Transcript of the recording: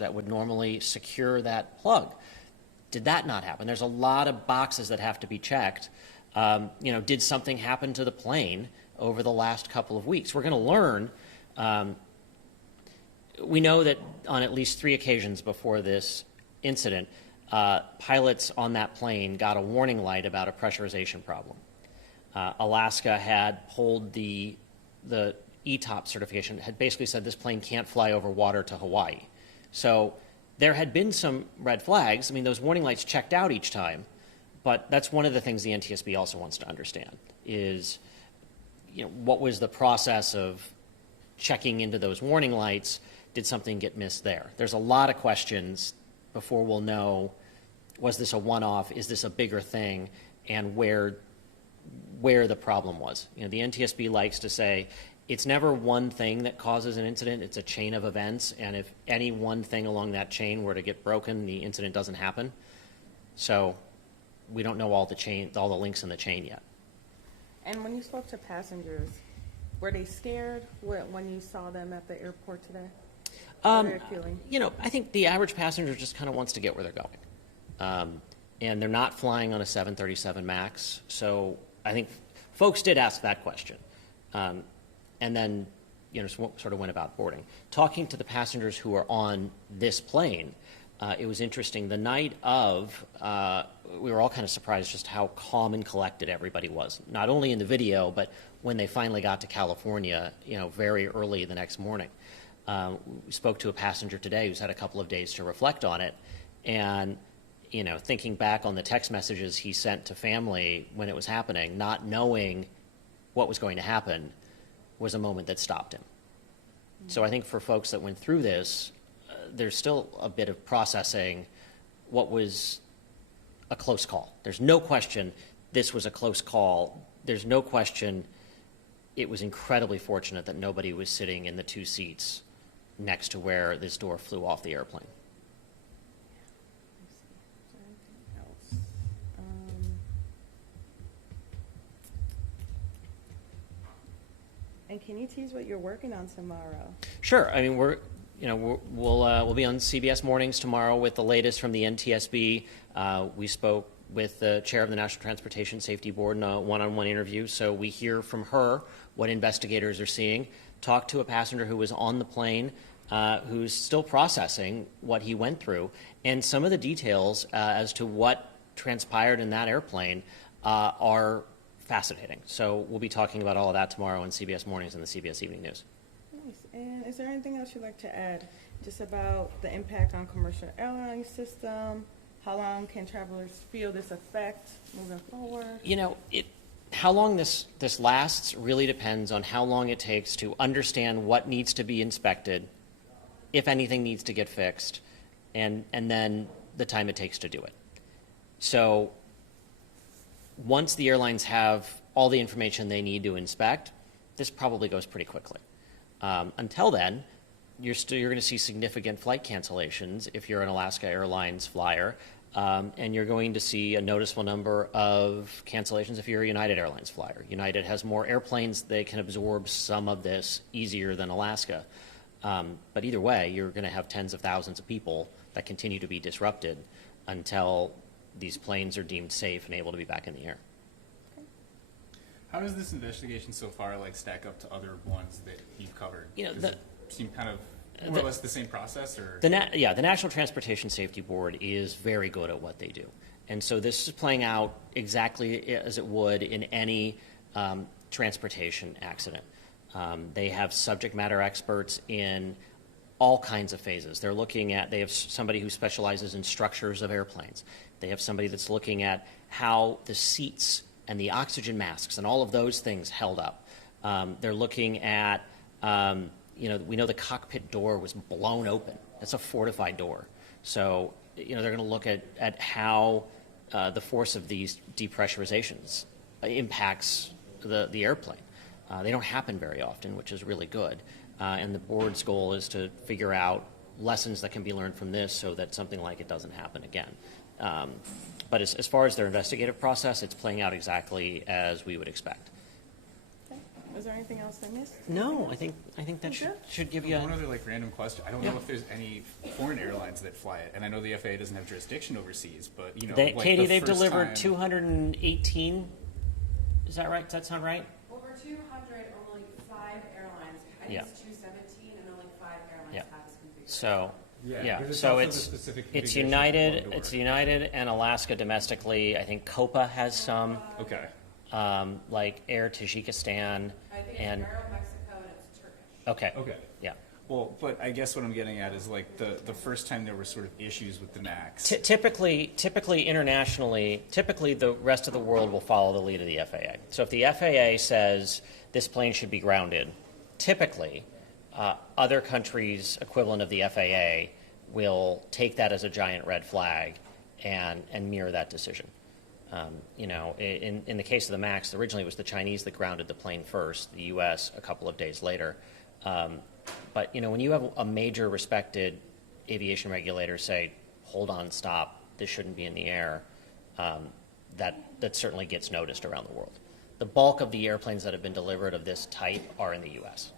that would normally secure that plug. Did that not happen? There's a lot of boxes that have to be checked. Did something happen to the plane over the last couple of weeks? We're going to learn. We know that on at least 3 occasions before this incident, pilots on that plane got a warning light about a pressurization problem. Alaska had pulled the ETOP certification, had basically said this plane can't fly over water to Hawaii. So there had been some red flags. I mean, those warning lights checked out each time, but that's one of the things the NTSB also wants to understand is, what was the process of checking into those warning lights? Did something get missed there? There's a lot of questions before we'll know, was this a one-off? Is this a bigger thing? And where the problem was. The NTSB likes to say, it's never one thing that causes an incident, it's a chain of events, and if any one thing along that chain were to get broken, the incident doesn't happen. So we don't know all the links in the chain yet. And when you spoke to passengers, were they scared when you saw them at the airport today? What were they feeling? I think the average passenger just kind of wants to get where they're going. And they're not flying on a 737 MAX, so I think folks did ask that question. And then, sort of went about boarding. Talking to the passengers who were on this plane, it was interesting. The night of, we were all kind of surprised just how calm and collected everybody was. Not only in the video, but when they finally got to California, very early the next morning. We spoke to a passenger today who's had a couple of days to reflect on it. And, thinking back on the text messages he sent to family when it was happening, not knowing what was going to happen, was a moment that stopped him. So I think for folks that went through this, there's still a bit of processing what was a close call. There's no question this was a close call. There's no question it was incredibly fortunate that nobody was sitting in the 2 seats next to where this door flew off the airplane. And can you tease what you're working on tomorrow? Sure. I mean, we'll be on CBS Mornings tomorrow with the latest from the NTSB. We spoke with the chair of the National Transportation Safety Board in a one-on-one interview, so we hear from her what investigators are seeing. Talk to a passenger who was on the plane, who's still processing what he went through, and some of the details as to what transpired in that airplane are fascinating. So we'll be talking about all of that tomorrow on CBS Mornings and the CBS Evening News. Nice. And is there anything else you'd like to add just about the impact on commercial airline system? How long can travelers feel this effect moving forward? How long this lasts really depends on how long it takes to understand what needs to be inspected, if anything needs to get fixed, and then the time it takes to do it. So once the airlines have all the information they need to inspect, this probably goes pretty quickly. Until then, you're going to see significant flight cancellations if you're an Alaska Airlines flyer, and you're going to see a noticeable number of cancellations if you're a United Airlines flyer. United has more airplanes, they can absorb some of this easier than Alaska. But either way, you're going to have tens of thousands of people that continue to be disrupted until these planes are deemed safe and able to be back in the air. How does this investigation so far stack up to other ones that you've covered? Does it seem kind of more or less the same process? Or? The National Transportation Safety Board is very good at what they do. And so this is playing out exactly as it would in any transportation accident. They have subject matter experts in all kinds of phases. They have somebody who specializes in structures of airplanes. They have somebody that's looking at how the seats and the oxygen masks and all of those things held up. They're looking at, we know the cockpit door was blown open. That's a fortified door. So, they're going to look at how the force of these depressurizations impacts the airplane. They don't happen very often, which is really good. And the board's goal is to figure out lessons that can be learned from this so that something like it doesn't happen again. But as far as their investigative process, it's playing out exactly as we would expect. Okay. Is there anything else I missed? No, I think that You good? should give you One a, other like random question. I don't know if there's any foreign airlines that fly it, and I know the FAA doesn't have jurisdiction overseas, but like Katie, the they've first delivered time- 218, is that right? Does that sound right? Over 200, only 5 airlines. I think Yeah. it's 217, and only 5 airlines Yeah. have this configuration. So, Yeah, yeah, because it's so also the it's, specific it's configuration of United, one door. it's United and Alaska domestically. I think Copa has some, Okay. like Air Tajikistan I think and, it's Aeromexico and it's Turkish. okay, Okay. yeah. Well, but I guess what I'm getting at is like the first time there were sort of issues with the MAX. Typically internationally, typically the rest of the world will follow the lead of the FAA. So if the FAA says this plane should be grounded, typically other countries equivalent of the FAA will take that as a giant red flag and mirror that decision. In the case of the MAX, originally it was the Chinese that grounded the plane first, the U.S. a couple of days later. But when you have a major respected aviation regulator say, hold on, stop, this shouldn't be in the air, that certainly gets noticed around the world. The bulk of the airplanes that have been delivered of this type are in the U.S.